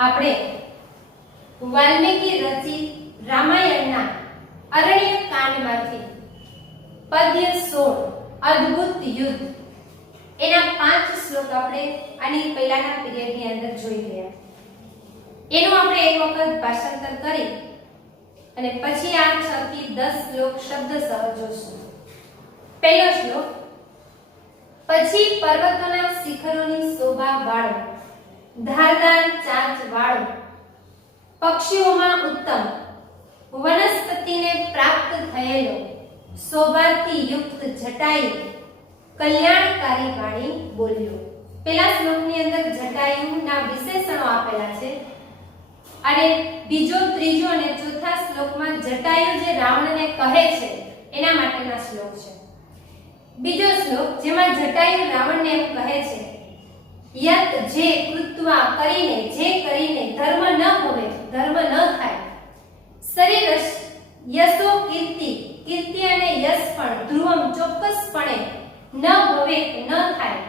આપણે વાલ્મીકી રચિત રામાયણના અરણ્ય કાંડમાંથી પદ્ય 16 અદ્ભુત યુદ્ધ એના 5 શ્લોક આપણે આની પહેલાના પીરિયડની અંદર જોઈ ગયા. એનું આપણે એક વખત ભાષાંતર કરી અને પછી આ 6 થી 10 શ્લોક શબ્દસહ જોશું. પહેલો શ્લોક. પછી પર્વતોના શિખરોની શોભા વાળો, ધારદાર ચાંચ વાળો, પક્ષીઓમાં ઉત્તમ, વનસ્પતિને પ્રાપ્ત થયેલો, શોભાથી યુક્ત જટાયુ કલ્યાણકારી વાણી બોલ્યો. પહેલા શ્લોકની અંદર જટાયુના વિશેષણો આપેલા છે અને બીજો, ત્રીજો અને ચોથા શ્લોકમાં જટાયુ જે રાવણને કહે છે એના માટેના શ્લોક છે. બીજો શ્લોક જેમાં જટાયુ રાવણને એમ કહે છે, યત જે કૃત્વા કરીને, જે કરીને ધર્મ ન હોવે, ધર્મ ન થાય, શરીરશ યશો કીર્તિ, કીર્તિ અને યશ પણ ધ્રુવમ ચોક્કસપણે ન ભવે, ન થાય,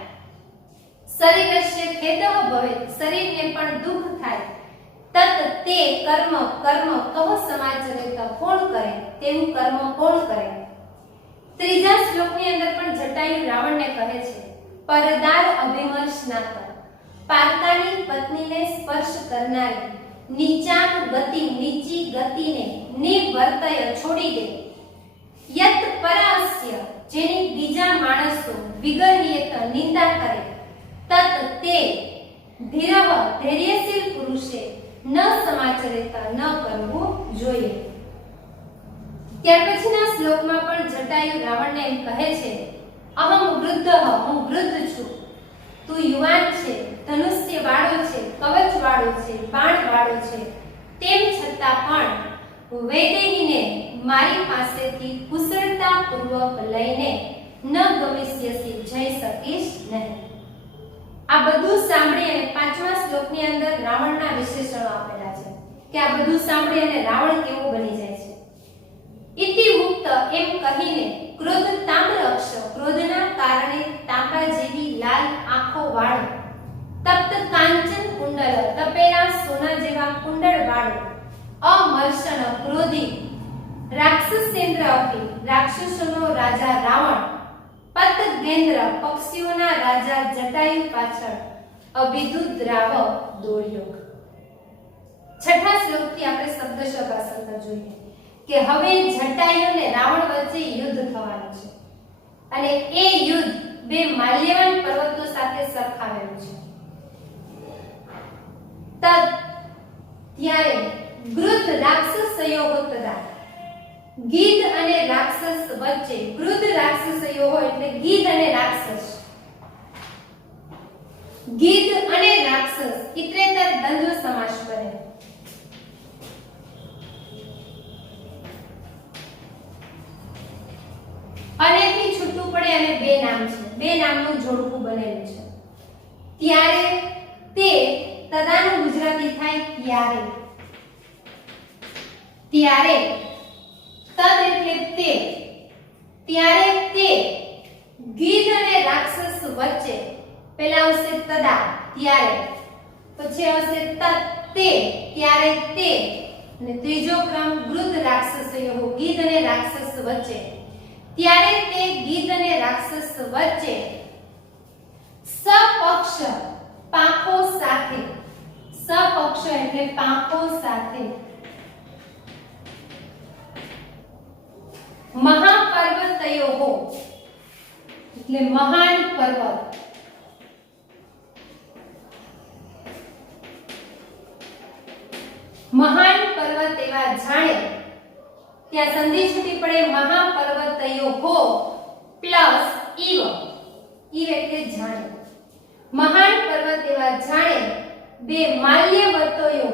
શરીરસ્ય ખેદઃ ભવે, શરીરને પણ દુઃખ થાય, તત તે કર્મ, કર્મ કહો સમાચરિત, કોણ કરે, તેવું કર્મ કોણ કરે. ત્રીજા શ્લોકની અંદર પણ જટાયુ રાવણને કહે છે, પરદાર અભિમર્શનાથ, પારકાની પત્નીને સ્પર્શ કરનારી, નીચામ ગતિ, નીચી ગતિને નિવર્તય છોડી દે, યત પરાસ્ય જેની બીજા માણસો વિગર્હિત નિંદા કરે, તત તે ધીરવ ધૈર્યશીલ પુરુષે ન સમાચરિત, ન કરવું જોઈએ. ત્યાર પછીના શ્લોકમાં પણ જટાયુ રાવણને એમ કહે છે, અહમ વૃદ્ધ, હું વૃદ્ધ છું, તું યુવાન છે, ધનુષ્ય વાળો છે, કવચ વાળો છે, બાણ વાળો છે, તેમ છતાં પણ વૈદેહીને મારી પાસેથી કુશળતા પૂર્વક લઈને ન ગમિષ્યસી, જઈ શકીશ નહીં. આ બધું સાંભળી અને 5મા શ્લોકની અંદર રાવણના વિશેષણો આપેલા છે કે આ બધું સાંભળી અને રાવણ કેવો બની જાય છે. ઇતિ ઉક્ત એમ કહીને ક્રોધ તામ્રક્ષ, ક્રોધના કારણે તાંબા જેવી લાલ આંખો વાળો, તપ્ત કાંચન કુંડલ, તપેલા સોના જેવા કુંડળ વાળો, અમર્ષણ ક્રોધી, રાક્ષસેન્દ્ર અપી, રાક્ષસોનો રાજા રાવણ, પતગેન્દ્ર પક્ષીઓના રાજા જટાયુ પાછળ અભિદુદ્રાવ દોડ્યો. 6થા શ્લોકથી આપણે શબ્દશઃ ભાષાંતર જોઈએ કે હવે જટાયુ અને રાવણ વચ્ચે યુદ્ધ થવાનું છે અને એ યુદ્ધ બે માલ્યવાન પર્વતો સાથે સરખાવેલું છે. ત્યારે ગૃધ રાક્ષસયોઃ તદા, ગીધ અને રાક્ષસ વચ્ચે, ગૃધ રાક્ષસયોઃ એટલે ગીધ અને રાક્ષસ, ગીધ અને રાક્ષસ ઇતરેતર દ્વંદ્વ સમાસ બને. અને થી છૂટું પડે અને બે નામ છે, બે નામનું જોડકું બનેલું છે. ત્યારે તે, તદાનું ગુજરાતી થાય ત્યારે, ત્યારે, તદ એટલે તે, ત્યારે તે ગીધ અને રાક્ષસ વચ્ચે, પહેલા આવશે તદા ત્યારે, પછી આવશે તદ તે ત્યારે તે, અને ત્રીજો ક્રમ ગૃધ રાક્ષસયોઃ, ગીધ અને રાક્ષસ વચ્ચે, ત્યારે તે ગીધ અને રાક્ષસ વચ્ચે સપક્ષ પાંખો સાથે, સપક્ષ એટલે પાંખો સાથે, મહાપર્વતયોઃ એટલે મહાન પર્વત, મહાન પર્વત એવા જાણે, ત્યાં સંધિ છૂટી પડે મહાપર્વતયોઃ પ્લસ ઈવ, ઈવ એટલે જાણે, મહાન પર્વત એવા જાણે બે માલ્યવતોયો,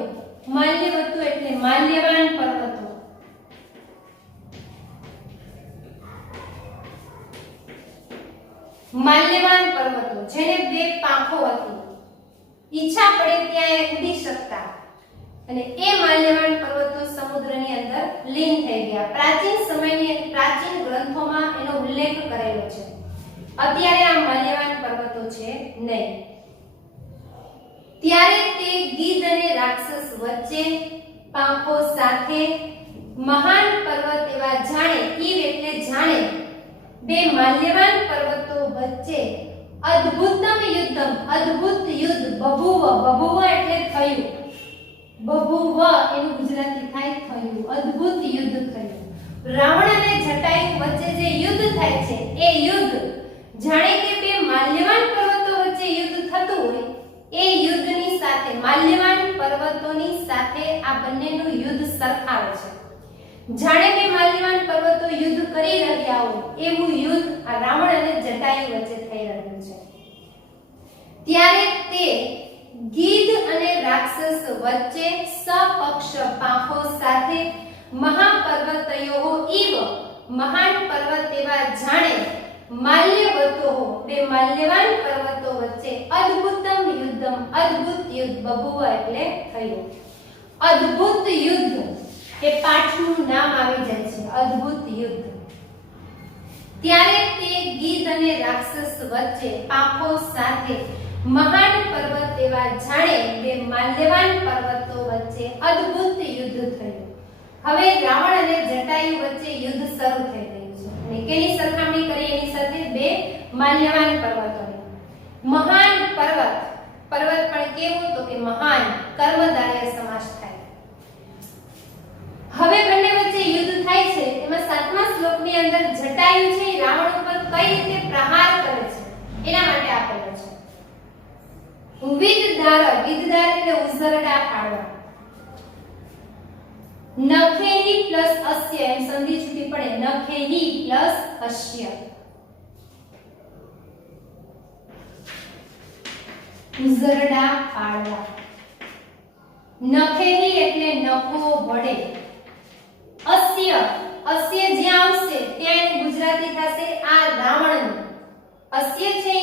માલ્યવતો એટલે માલ્યવાન પર્વતો, માલ્યવાન પર્વતો જેને બે પાંખો હતી, ઈચ્છા પડે ત્યાં એ ઉડી શકતા, અને એ માલ્યવાન પર્વતો સમુદ્રની અંદર લીન થઈ ગયા. પ્રાચીન સમયની પ્રાચીન ગ્રંથોમાં એનો ઉલ્લેખ કરેલો છે. અત્યારે આ માલ્યવાન પર્વતો છે નહીં. ત્યારે તે ગીધ અને રાક્ષસ વચ્ચે પાંખો સાથે મહાન પર્વત એવા જાણે ઈવ એટલે જાણે બે માલ્યવાન પર્વતો વચ્ચે અદ્ભુત યુદ્ધ બભુવ એટલે થયું, બભુવ એનું ગુજરાતી થાય થયું, અદ્ભુત યુદ્ધ થયું. રાવણ અને જટાયુ વચ્ચે જે યુદ્ધ થાય છે એ યુદ્ધ જાણે કે બે માલ્યવાન પર્વતો વચ્ચે યુદ્ધ થતું હોય એ યુદ્ધની સાથે માલ્યવાન પર્વતોની સાથે આ બંનેનું યુદ્ધ સરખાવે છે. જાણે કે માલ્યવાન પર્વતો યુદ્ધ કરી રહ્યા હોય એવું યુદ્ધ આ રાવણ અને જટાયુ વચ્ચે થઈ રહ્યું છે. ત્યારે તે ગીધ અને રાક્ષસ વચ્ચે સપક્ષ પાંખો સાથે મહાપર્વતયો ઈવ મહાન પર્વત એવા જાણે માલ્યવતો બે માલ્યવાન પર્વતો વચ્ચે અદ્ભુત યુદ્ધ બભુવ એટલે થયું. અદ્ભુત યુદ્ધ એ પાઠનું નામ આવી જાય છે, અદ્ભુત યુદ્ધ. ત્યારે તે ગીધ અને રાક્ષસ વચ્ચે પાંખો સાથે મહાન પર્વત એવા જાણે બે માલ્યવાન પર્વતો વચ્ચે અદ્ભુત યુદ્ધ થયું. હવે રાવણ અને જટાયુ વચ્ચે યુદ્ધ શરૂ થઈ ગયું છે અને કેની સરખામણી કરી એની સાથે બે માલ્યવાન પર્વતોની. મહાન પર્વત પણ કેવો તો કે મહાન કર્મધારય સમાસ થાય. હવે બંને વચ્ચે યુદ્ધ થાય છે. એમાં 7મા શ્લોકની અંદર જટાયુ છે રાવણ ઉપર કઈ રીતે પ્રહાર કરે છે એના માટે આપેલો છે. વિદદાર એટલે ઉઝરડા પાડવા. નખેહી પ્લસ અસ્ય એમ સંધિ છૂટી પડે, નખેહી પ્લસ અસ્ય. ઉઝરડા પાડવા. નખેહી એટલે નખો વડે. અસ્ય જ્યાં આવશે ત્યાં એનું ગુજરાતી થશે આ રાવણ. અસ્ય છે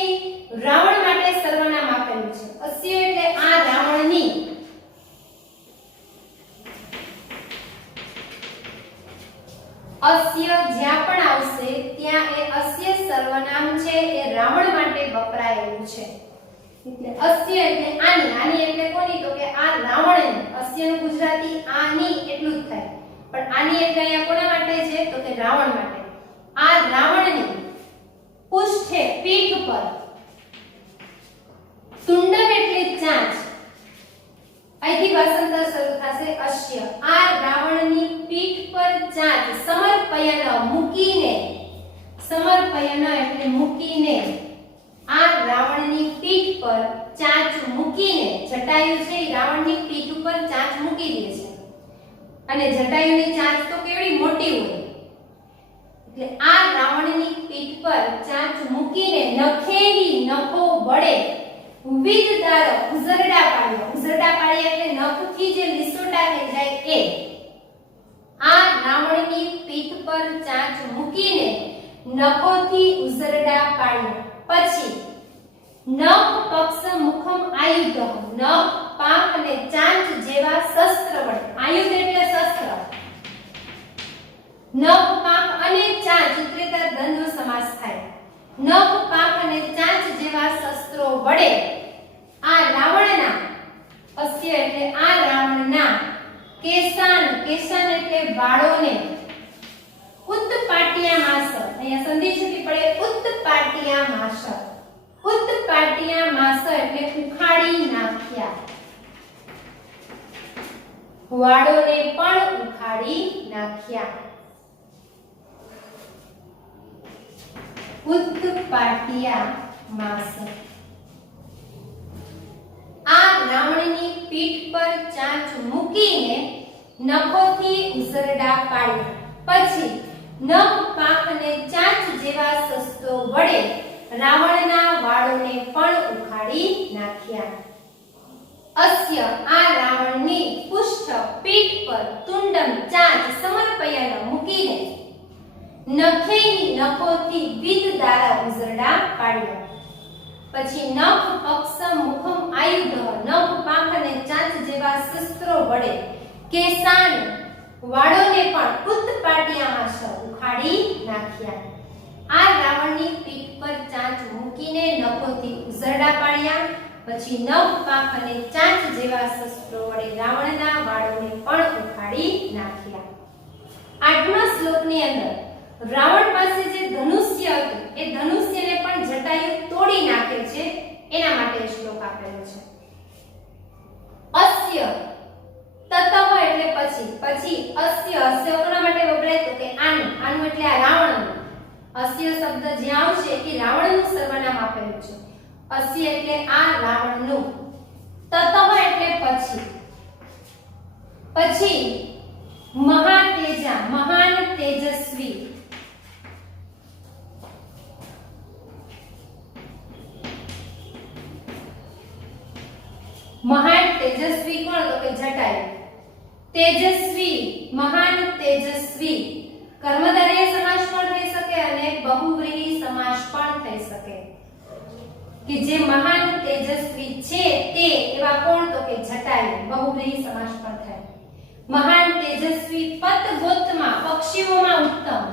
રાવણ માટે સર્વનામ આપેલું છે. અસ્ય એટલે આ રાવણની. અસ્ય જ્યાં પણ આવશે ત્યાં એ અસ્ય સર્વનામ છે એ રાવણ માટે વપરાયેલું છે. એટલે અસ્ય એટલે આની એટલે કોની તો કે આ રાવણ. અસ્યનું ગુજરાતી આની એટલું જ થાય, પણ આની એટલે અહીંયા કોના માટે છે તો કે રાવણ માટે. આ રાવણની પુષ્ઠે પીઠ પર તુંડમ એટલે ચાંચ, અહીંથી ભાષાંતર શરૂ થશે અસ્ય. આ રાવણની પીઠ પર ચાંચ સમર્પયન મૂકીને, સમર્પયન એટલે મૂકીને, આ રાવણની પીઠ પર ચાંચ મૂકીને. જટાયુ છે રાવણની પીઠ ઉપર ચાંચ મૂકી દે છે અને જટાયુની ચાંચ તો કેવડી મોટી હોય એટલે આ રાવણની પીઠ પર ચાંચ મૂકીને નખેહી નખો વડે વિદદાર ઉઝરડા પાડ્યા. ઉઝરડા પાડ્યા એટલે નખથી જે લીસોટા થઈ જાય એ. આ રાવણની પીઠ પર ચાંચ મૂકીને નખોથી ઉઝરડા પાડ્યા. પછી નખ પક્ષ મુખમ આયુધ, નખ પાંખ અને ચાંચ જેવા શસ્ત્ર વડે. આયુધ એટલે શસ્ત્ર. નખ પાંખ અને ચાંચ ઉત્તરેતર દ્વંદ્વ સમાસ થાય. નખ પાંખ અને ચાંચ જેવા શસ્ત્રો વડે આ રાવણના, અસ્ય એટલે આ રાવણના કેસાન એટલે વાળોને, ઉત્પાટ્યામાસ, અહીંયા સંધિ છૂટી પડે ઉત્પાટ્યામાસ. ઉત્પાટ્યામાસ એટલે ઉખાડી નાખ્યા. વાળોને પણ ઉખાડી નાખ્યા. ઉત્પાટ્યામાસ. આ રાવણની પીઠ પર ચાંચ મૂકીને નખોથી ઉઝરડા પાડ્યા. પછી નખ પાંખ અને ચાંચ જેવા શસ્ત્રો વડે રાવણના વાળોને પણ ઉખાડી નાખ્યા. અસ્ય આ રાવણની પુષ્ઠ પીઠ પર તુંડમ ચાંચ સમર્પયન મૂકીને નખેહી નખોથી વિદદાર ઉઝરડા પાડ્યા. પછી નખ પક્ષ મુખમ આયુધ, નખ પાંખ અને ચાંચ જેવા શસ્ત્રો વડે કેસાન વાળોને પણ ઉત્પાટ્યામાસ ઉખાડી નાખ્યા. આ રાવણની પીઠ પર ચાંચ મૂકીને નખોથી ઉઝરડા પાડ્યા. પછી નવ પાંખ અને ચાંચ જેવા શસ્ત્રો વડે રાવણના વાળોને પણ ઉખાડી નાખ્યા. 8મા શ્લોકની અંદર રાવણ પાસે જે ધનુષ્ય હતું એ ધનુષ્યને પણ જટાયુ તોડી નાખે છે, એના માટે શ્લોક આપેલો છે. અસ્ય તતઃ એટલે પછી અસ્ય કોના માટે વપરાય તો કે આનું એટલે આ રાવણનું. અસ્ય શબ્દ જ્યાં આવશે એ રાવણનું સર્વનામ આપેલું છે. અસ્ય એટલે આ રાવણનું. તતઃ એટલે પછી મહાતેજા મહાન તેજસ્વી. મહાન તેજસ્વી કોણ તો કે જટાયુ. તેજસ્વી મહાન તેજસ્વી કર્મધારય સમાસ પણ થઈ શકે અને બહુવ્રીહી સમાસ પણ થઈ શકે. કે જે મહાન તેજસ્વી છે તે એવા કોણ તો કે જટાયુ. બહુવ્રીહી સમાસ પણ થાય. મહાન તેજસ્વી પતગોત્તમાં પક્ષીઓમાં ઉત્તમ.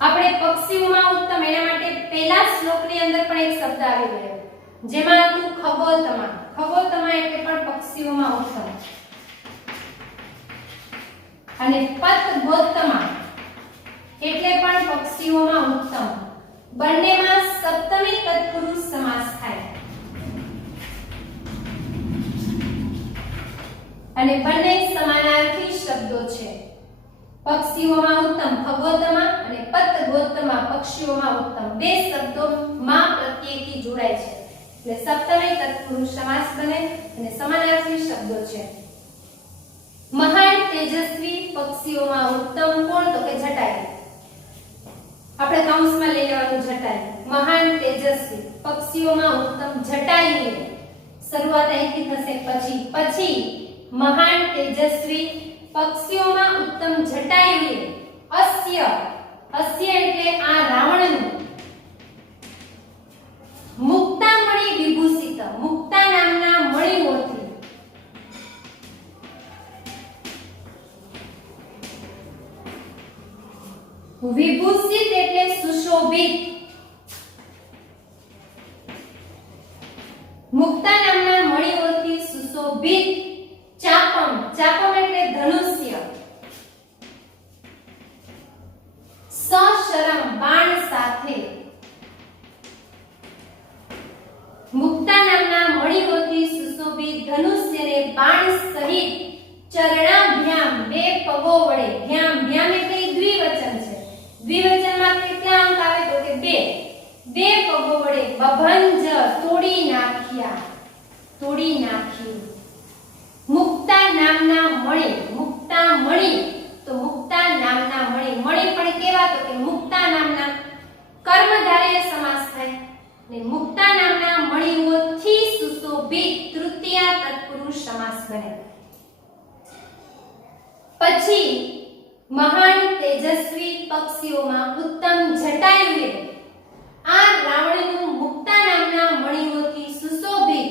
આપણે પક્ષીઓમાં ઉત્તમ એના માટે પહેલા શ્લોકની અંદર પણ એક શબ્દ આવી ગયો જેમાં હતું ખગોતમા. ખગોતમા એટલે પણ પક્ષીઓમાં ઉત્તમ. અને પતગોત્તમા એટલે પણ પક્ષીઓમાં ઉત્તમ. બંનેમાં સપ્તમી તત્પુરુષ સમાસ થાય અને બંને સમાનાર્થી શબ્દો છે. પક્ષીઓમાં ઉત્તમ ખગોતમા અને પતગોત્તમા પક્ષીઓમાં ઉત્તમ. બે શબ્દો માં પ્રત્યેકી જોડાય છે એટલે સપ્તમી તત્પુરુષ સમાસ બને અને સમાનાર્થી શબ્દો છે. મહાન તેજસ્વી પક્ષીઓમાં ઉત્તમ કોણ તો કે જટાયુ. આપણે કૌંસમાં લઈ લેવાનું જટાયુ. મહાન તેજસ્વી પક્ષીઓમાં ઉત્તમ જટાયુ. શરૂઆત અહીંથી થશે પછી મહાન તેજસ્વી પક્ષીઓમાં ઉત્તમ જટાયુએ અસ્ય એટલે આ રાવણનું મુક્તામણિ વિભૂષિત મુક્તા નામના મણિઓથી વિભૂષિત એટલે સુશોભિત. મુક્તા નામના મણિઓથી સુશોભિત ચાપમ એટલે ધનુષ્ય. સશરમ બાણ સાથે. મુક્તા નામના મણિઓથી સુશોભિત ધનુષ્યને બાણ સહિત ચરણાભ્યામ બે પગો વડે. ભ્યામ એટલે દ્વિવચન છે. દ્વિવચનમાં કેટલા અંક આવે તો કે બે પગો વડે બભંજ તોડી નાખ્યું. મુક્તા નામના મણિ. મુક્તા મણિ તો મુક્તા નામના મણિ. મણિ પણ કેવા તો કે મુક્તા નામના કર્મધારય સમાસ થાય ને મુક્તા નામના મણિઓથી સુશોભિત તૃતીય તત્પુરુષ સમાસ બને. પછી મહાન તેજસ્વી પક્ષીઓમાં ઉત્તમ જટાયુએ આ રાવણનું મુક્તા નામના મણિઓથી સુશોભિત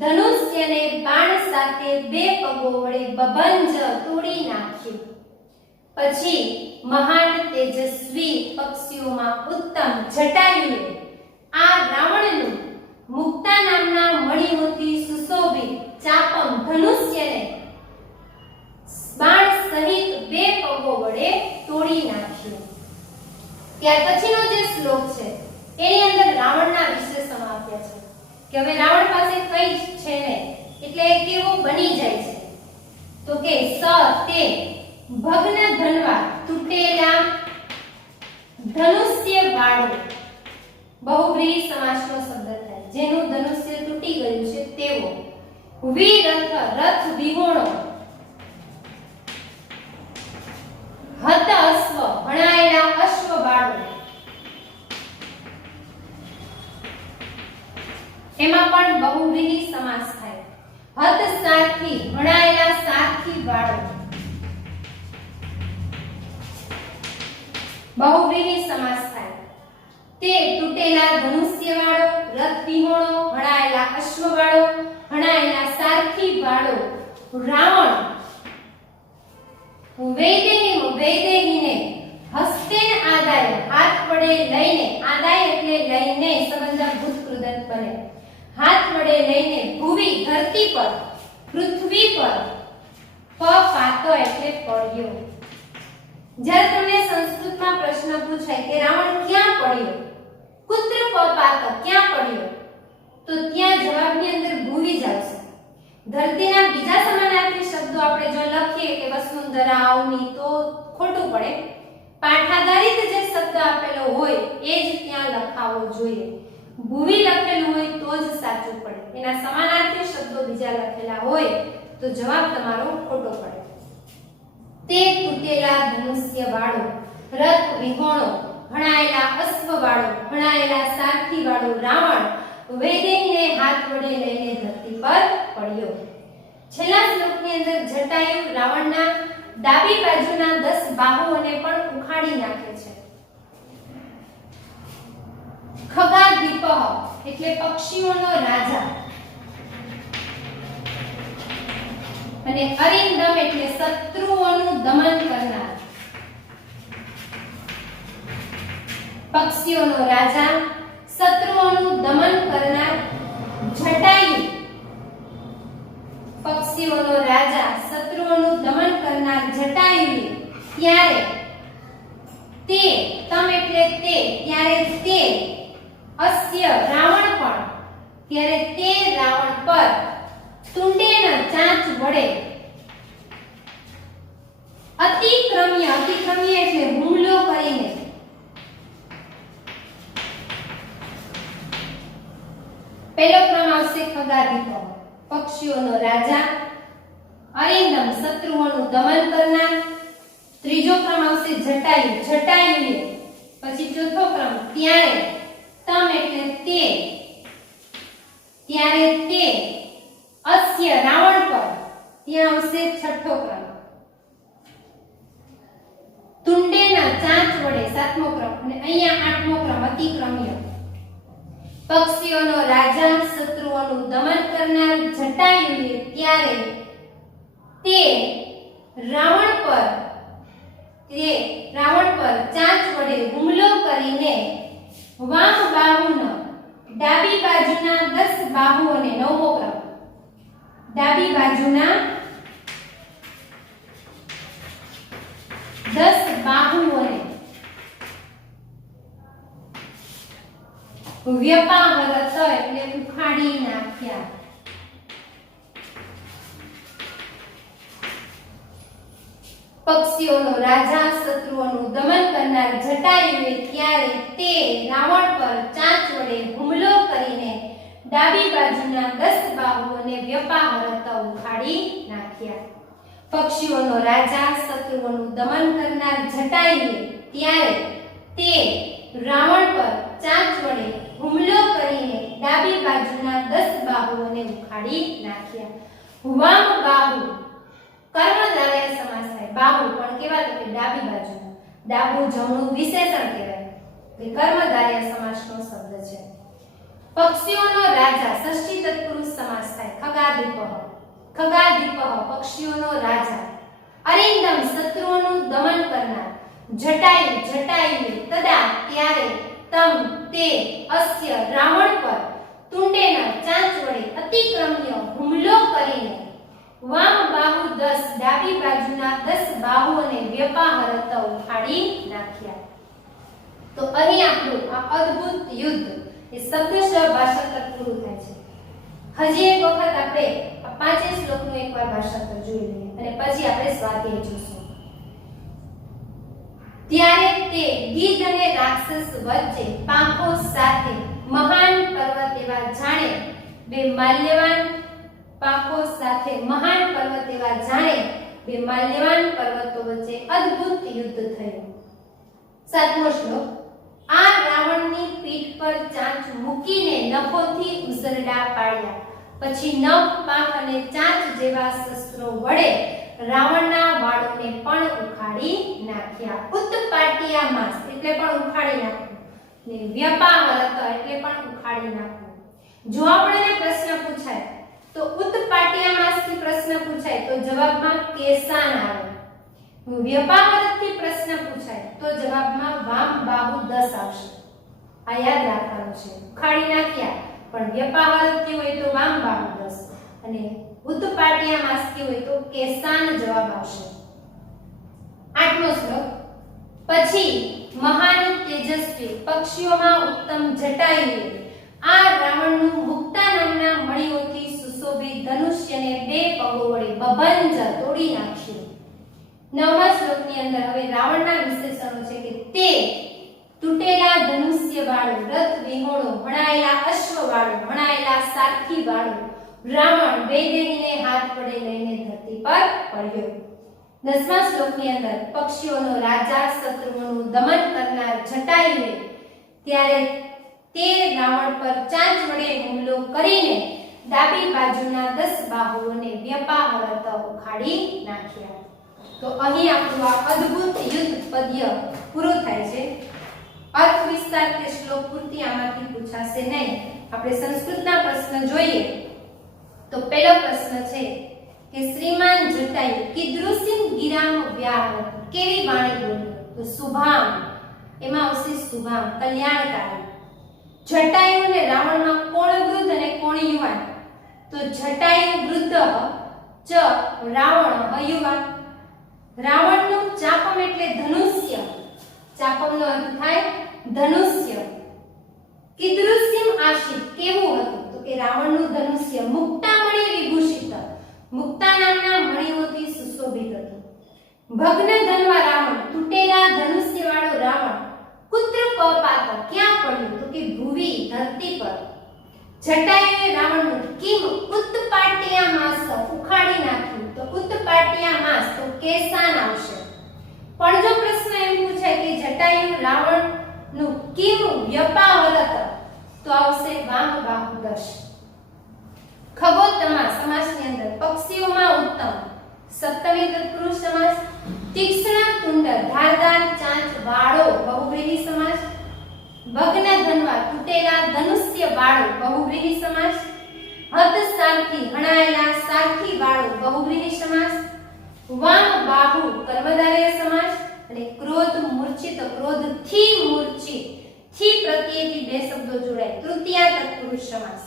ધનુષ્યને બાણ સાથે બે પગો વડે બભંજ તોડી નાખ્યું. પછી મહાન તેજસ્વી પક્ષીઓમાં ઉત્તમ જટાયુએ આ રાવણનું મુક્તા નામના મણિઓથી સુશોભિત ચાપમ ધનુષ્યને બાણ સહિત બે પગો વડે તોડી નાખ્યું. ત્યાર પછીનો જે શ્લોક છે એની અંદર રાવણના વિશેષણો આપ્યા છે કે હવે રાવણ પાસે કઈ જ છે ને એટલે કેવો બની જાય છે તો કે તે ભગ્ન ધનવા તૂટેલા ધનુષ્ય વાળો. બહુવ્રીહી સમાસનો શબ્દ થાય. જેનું ધનુષ્ય તૂટી ગયું છે તેવો. વિરથ રથ વિહોણો. હત અશ્વ ભણાયેલા અશ્વ વાળો. એમાં પણ બહુવ્રીહી સમાસ થાય. હત સારથી ભણાયેલા સારથી વાળો. બહુવ્રીહી સમાસ થાય. તે તૂટેલા ધનુષ્ય વાળો, રથ વિહોણો, ભણાયેલા અશ્વ વાળો, ભણાયેલા સારથી વાળો રાવણ વૈદેહીને હસ્તેન આદાય આદાય હાથ વડે લઈને, આદાય એટલે લઈને સંબંધ ભૂત કૃદંત બને. હાથ વડે લઈને ભૂવી ધરતી પર, પૃથ્વી પર, પાતો એટલે પડ્યો. જ્યારે તમને સંસ્કૃતમાં પ્રશ્ન પૂછાય કે રાવણ ક્યાં પડ્યો, કુત્ર પાતો ક્યાં પડ્યો, તો ત્યાં જવાબની અંદર ભૂવી જ આવશે. ધરતીના બીજા સમાનાર્થી શબ્દો આપણે જો લખીએ કે વસુંધરા, અવની, તો ખોટું પડે. પાઠાધારિત જે શબ્દ આપેલો હોય એ જ ત્યાં લખાવો જોઈએ. ભૂવી લખેલું હોય તો જ સાચું પડે. એના સમાનાર્થી શબ્દો બીજા લખેલા હોય તો જવાબ તમારો ખોટો પડે. તે તૂટેલા ધનુષ્ય વાળો, રથ વિહોણો, ભણાયેલા અશ્વ વાળો, ભણાયેલા સારથી વાળો રાવણ વૈદેહીને હાથ વડે લઈને ધરતી પર પડ્યો. છેલ્લા શ્લોકની અંદર જટાયુ રાવણના ડાબી બાજુના 10 બાહુઓને પણ ઉખાડી નાખે છે. ખગાદીપઃ એટલે પક્ષીઓનો રાજા અને અરિંદમ એટલે શત્રુઓનું દમન કરનાર. પક્ષીઓનો રાજા, શત્રુઓનું દમન કરનાર જટાયુ. પક્ષીઓનો રાજા, શત્રુઓનું દમન કરનાર જટાયુએ ત્યારે તે, તમ એટલે તે, ત્યારે તે, અસ્ય રાવણ પણ, ત્યારે તે રાવણ પર તુંડેના ચાંચ વડે અતિક્રમ્ય, અતિક્રમ્ય એટલે હુમલો કરીને, પહેલો ક્રમ આવશે ખગાદીપઃ પક્ષીઓનો રાજા, અરિંદમ શત્રુઓનું દમન કરનાર. ત્રીજો ક્રમ આવશે જટાયુ, જટાયુએ. પછી ચોથો ક્રમ ત્યારે, તમ એટલે તે, ત્યારે તે, અસ્ય રાવણ પર, ત્યાં આવશે છઠ્ઠો ક્રમ. તુંડેના ચાંચ વડે સાતમો ક્રમ અને અહીંયા આઠમો ક્રમ અતિક્રમ્ય. પક્ષીઓનો રાજા, શત્રુઓનું દમન કરનાર જટાયુએ ત્યારે તે રાવણ પર ચાંચ વડે હુમલો કરીને વામ બાહુના ડાબી બાજુના 10 બાહુઓને, નવમો ક્રમ, ડાબી બાજુના 10 બાહુઓને વ્યપાહરત એટલે ઉખાડી નાખ્યા. પક્ષીઓનો રાજા, શત્રુઓનું દમન કરનાર જટાયુએ ત્યારે તે રાવણ પર ચાંચ વડે હુમલો કરીને ડાબી બાજુના 10 બાહુઓને વ્યપાહરત ઉખાડી નાખ્યા. પક્ષીઓનો રાજા, શત્રુઓનું દમન કરનાર જટાયુએ ત્યારે તે રાવણ પર ચાંચ વડે હુમલો કરીને ડાબી બાજુના 10 બાહુઓને ઉખાડી નાખ્યા. વામ બાહુ કર્મધારય સમાસ થાય. બાહુ પણ કેવા તો કે ડાબી બાજુના, ડાબું જમણું વિશેષણ કહેવાય કે કર્મધારય સમાસનો શબ્દ છે. પક્ષીઓનો રાજા ષષ્ઠી તત્પુરુષ સમાસ થાય. ખગાદીપઃ, ખગાદીપઃ પક્ષીઓનો રાજા, અરિંદમ શત્રુઓનું દમન કરનાર, જટાયુ, જટાયુએ તદા ત્યારે, તમ તે, અસ્ય રાવણ પર તુંડેના ચાંચ વડે અતિક્રમ્ય હુમલો કરીને વામ બાહુ 10 ડાબી બાજુના 10 બાહુઓને વ્યપાહરત ઉખાડી નાખ્યા. તો અહીં આપણું આ અદ્ભુત યુદ્ધ એ શબ્દશઃ ભાષાંતર પૂરું થાય છે. હજી એક વખત આપણે આ પાંચે શ્લોકનું એકવાર ભાષાંતર જોઈ લઈએ અને પછી આપણે સ્વાધ્યાય જોઈશું. ત્યારે તે ગીધ અને રાક્ષસ વચ્ચે પાંખો સાથે મહાન પર્વત એવા જાણે બે માલ્યવાન, પાંખો સાથે મહાન પર્વત એવા જાણે બે માલ્યવાન પર્વતો વચ્ચે અદ્ભુત યુદ્ધ થયું. સાતમો શ્લોક. આ રાવણની પીઠ પર ચાંચ મૂકીને નખોથી ઉઝરડા પાડ્યા, પછી નખ, પાંખ અને ચાંચ જેવા શસ્ત્રો વડે રાવણના વાળોને પણ ઉખાડી નાખ્યા. ઉત્પાટિયા માંસ એટલે પણ ઉખાડી નાખ્યું ને વ્યપાહરત એટલે પણ ઉખાડી નાખ્યું. જો આપણને પ્રશ્ન પૂછાય તો ઉત્પાટિયા માંસથી પ્રશ્ન પૂછાય તો જવાબમાં કેસાન આવે. વ્યપાહરતથી પ્રશ્ન પૂછાય તો જવાબમાં વામ બાહુ 10 આવશે. આ યાદ રાખવાનું છે. ઉખાડી નાખ્યા પણ વ્યપાહરતથી હોય તો વામ બાહુ 10 અને ઉત્પાટિયા માસથી હોય તો કેસાન જવાબ આવશે. 8મો શ્લોક. પછી મહાન તેજસ્વી પક્ષીઓમાં ઉત્તમ જટાયુએ આ રાવણનું મુક્તા નામના મણીઓથી સુશોભિત ધનુષ્યને 2 પગો વડે બભંજ તોડી નાખ્યું. 9મા શ્લોકની અંદર હવે રાવણના વિશેષણો છે કે તે તૂટેલા ધનુષ્ય વાળો, રથ વિહોણો, ભણાયેલા અશ્વ વાળો, ભણાયેલા સારથી વાળો રાવણ વૈદેહીને હાથ વડે લઈને ધરતી પર પડ્યો. 10મા શ્લોકની અંદર પક્ષીઓનો રાજા શત્રુઓનું દમન કરનાર જટાયુએ ત્યારે તે રાવણ પર ચાંચ વડે હુમલો કરીને ડાબી બાજુના 10 બાહુઓને વ્યપાહરત ઉખાડી નાખ્યા. તો અહીં આપણું આ અદ્ભુત યુદ્ધ પદ્ય પૂરું થાય છે. અર્થ વિસ્તાર કે શ્લોક પૂર્તિ આમાંથી પૂછાશે નહીં. આપણે સંસ્કૃતના પ્રશ્ન જોઈએ તો પહેલો પ્રશ્ન છે કે શ્રીમાન જટાયુ કીદૃશિમ ગિરામ વ્યાહરત, કેવી વાણી બોલ્યો? તો શુભામ, એમાં આવશે શુભામ, કલ્યાણકારી. જટાયુ અને રાવણમાં કોણ વૃદ્ધ અને કોણ યુવાન? તો જટાયુ વૃદ્ધ, ચ રાવણ યુવાન. રાવણનું ચાપમ એટલે ધનુષ્ય, ચાપમનો અર્થ થાય ધનુષ્ય. કીદૃશિમ આશિત, કેવું હતું? તો કે રાવણનું ધનુષ્ય મુક્તામણી વિભૂષિત, મુક્તા નામના મણીઓથી સુશોભિત હતું. ભગ્ન ધનવા રાવણ, તૂટેલા ધનુષ્ય વાળો રાવણ. પુત્ર પપાત, ક્યાં પડ્યું? તો કે ભૂવી, ધરતી પર. જટાયુએ રાવણનું કિમ ઉત્પાટ્યા માસ, ઉખાડી નાખ્યું. તો ઉત્પાટ્યા માસ તો કેસાન આવશે. પણ જો પ્રશ્ન એમ પૂછાય કે જટાયુ રાવણનું કિમ વ્યપાહરત, તો આવશે વામ બાહુ 10. ખગોત્તમા સમાસની અંદર પક્ષીઓમાં ઉત્તમ, સપ્તમી તત્પુરુષ સમાસ. તીક્ષ્ણ તુંડ, ધારદાર ચાંચ વાળો, બહુવ્રીહી સમાસ. ભગ્ન ધનવા, તૂટેલા ધનુષ્ય વાળો, બહુવ્રીહી સમાસ. હત સારથી, હણાયેલા સારથી વાળો, બહુવ્રીહી સમાસ. વામ બાહુ, કર્મધારય સમાસ. અને ક્રોધ મૂર્છિત, ક્રોધથી મૂર્છિત, થી પ્રત્યેથી 2 શબ્દો જોડાય, તૃતીયા તત્પુરુષ સમાસ.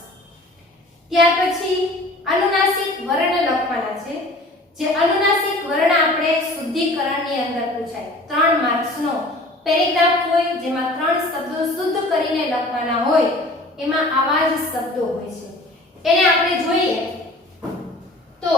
ત્યાર પછી અનુનાસિક વર્ણ લખવાના છે. જે અનુનાસિક વર્ણ આપણે શુદ્ધિકરણની અંદર પૂછાય. 3 માર્ક્સનો પેરેગ્રાફ હોય જેમાં 3 શબ્દો શુદ્ધ કરીને લખવાના હોય, એમાં આવા જ શબ્દો હોય છે. એને આપણે જોઈએ તો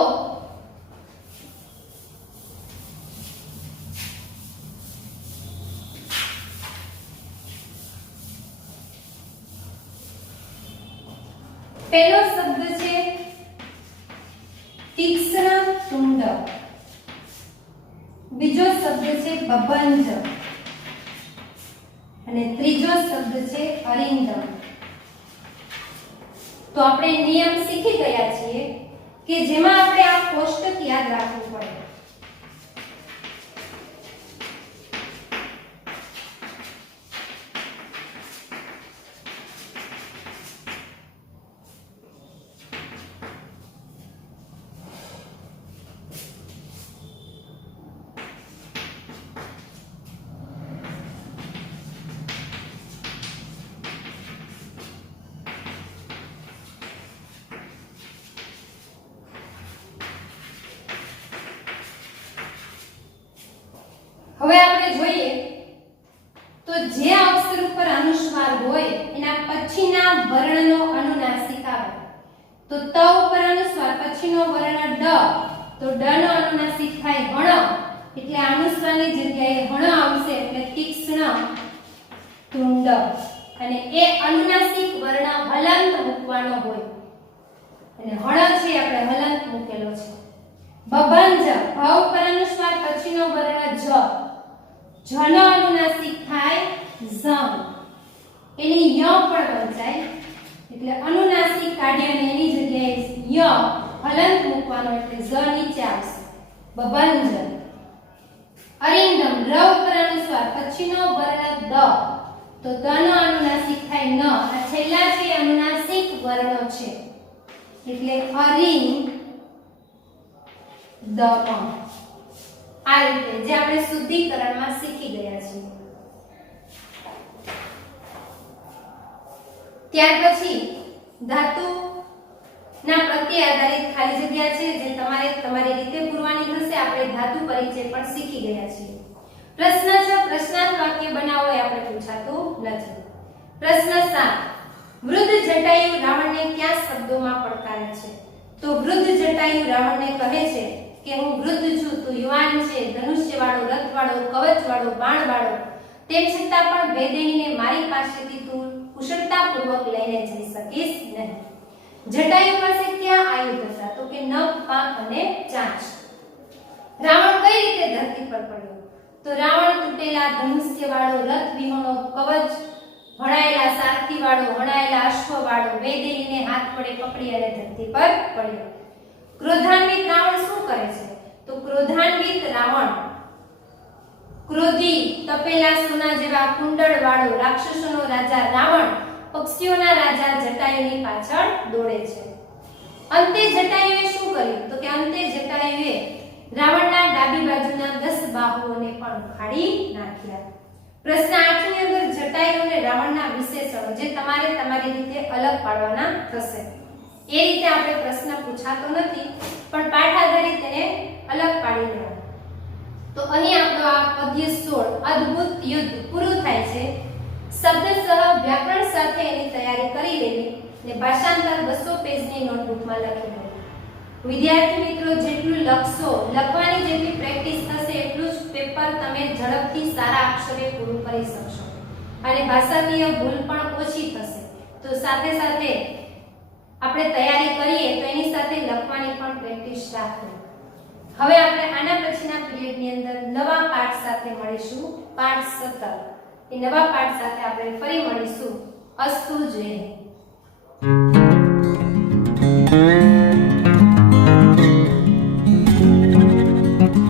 પહેલો શબ્દ છે તીક્ષ્ણ તુંડ, બીજો શબ્દ છે બભંજ અને ત્રીજો શબ્દ છે અરિંદમ. તો આપણે નિયમ શીખી ગયા છીએ કે જેમાં આપણે આ કોષ્ટક યાદ રાખવું પડે. હવે આપણે જોઈએ તો જે અક્ષર ઉપર અનુસ્વાર હોય એના પછીના વર્ણનો અનુનાસિક આવે. તો ત ઉપર અનુસ્વાર, પછીનો વર્ણ ડ, તો ડ નો અનુનાસિક થાય હણ, એટલે અનુસ્વારની જગ્યાએ હણ આવશે, એટલે તીક્ષ્ણ તુંડ. અને એ અનુનાસિક વર્ણ હલંત મૂકવાનો હોય, અને હણ છે આપણે હલંત મૂકેલો છે. બભંજ, ભ ઉપર અનુસ્વાર, પછીનો વર્ણ જ, જનો અનુનાસિક થાય ઝ, એની ય પણ વંચાય, એટલે અનુનાસિક કાઢીને એની જગ્યાએ ય હલંત મૂકવાનો, એટલે ઝ નીચે આવશે. બભંજ. અરિંદમ, ર ઉપર અનુસ્વાર, પછીનો વર્ણ દ, તો દ નો અનુનાસિક થાય ન. આ છેલ્લા છે અનુનાસિક વર્ણો છે, એટલે અરિંદ દમ. આ રીતે જે આપણે શુદ્ધિકરણમાં શીખી ગયા છીએ. ત્યાર પછી ધાતુ ના પ્રત્યય આધારિત ખાલી જગ્યા છે જે તમારે તમારી રીતે પૂરવાની થશે. આપણે ધાતુ પરિચય પણ શીખી ગયા છીએ. પ્રશ્ન 6 પ્રશ્નાર્થ વાક્ય બનાવો એ આપણે પૂછાતું નથી. પ્રશ્ન 7 વૃદ્ધ જટાયુ રાવણને કયા શબ્દોમાં પડકારે છે? તો વૃદ્ધ જટાયુ રાવણને કહે છે કે હું વૃદ્ધ છું, તું યુવાન છે, ધનુષ્યવાળો, રથવાળો, કવચવાળો, બાણવાળો, તેમ છતાં પણ વૈદેહીને મારી પાસેથી તું કુશળતાપૂર્વક લઈને જઈ શકીશ નહીં. જટાયુ પાસે ક્યાં આયુધ હતા? તો કે નખ, પાંખ અને ચાંચ. રાવણ કઈ રીતે ધરતી પર પડ્યો? તો રાવણ તૂટેલા ધનુષ્યવાળો, રથ વિહોણો, કવચ હણાયેલા સારથીવાળો, હણાયેલા અશ્વવાળો, વૈદેહીને હાથ વડે પકડી અને ધરતી પર પડ્યો. ક્રોધાન્વિત રાવણ શું કરે છે? તો ક્રોધાન્વિત રાવણ ક્રોધી, તપેલા સોના જેવા કુંડળવાળો રાક્ષસોનો રાજા રાવણ પક્ષીઓના રાજા જટાયુની પાછળ દોડે છે. અંતે જટાયુએ શું કર્યું? તો કે અંતે જટાયુએ રાવણના ડાબી બાજુના 10 બાહુઓને પણ ઉખાડી નાખ્યા. પ્રશ્ન 8 ની અંદર જટાયુ અને રાવણના વિશેષણો જે તમારે તમારી રીતે અલગ પાડવાના થશે. એ રીતે આપણે પ્રશ્ન પૂછાતો નથી પણ પાઠ આધારિત તેને અલગ પાડી લેવાનો. તો અહીં આપણો આ પદ્ય 16 અદ્ભુત યુદ્ધ પૂરું થાય છે. શબ્દસહ વ્યાકરણ સાથે એની તૈયારી કરી લેવી અને ભાષાંતર 200 પેજની નોટબુકમાં લખી લેવું. વિદ્યાર્થી મિત્રો જેટલું લખશો, લખવાની જેટલી પ્રેક્ટિસ થશે એટલું જ પેપર તમે ઝડપથી સારા અક્ષરે પૂરું કરી શકશો અને ભાષાકીય ભૂલ પણ ઓછી થશે. તો સાથે સાથે આપણે તૈયારી કરીએ તો એની સાથે લખવાની પણ પ્રેક્ટિસ રાખવી. હવે આપણે આના પછીના પીરિયડની અંદર નવા પાઠ સાથે મળીશું. પાઠ 17 એ નવા પાઠ સાથે આપણે ફરી મળીશું. અસ્તુ જય.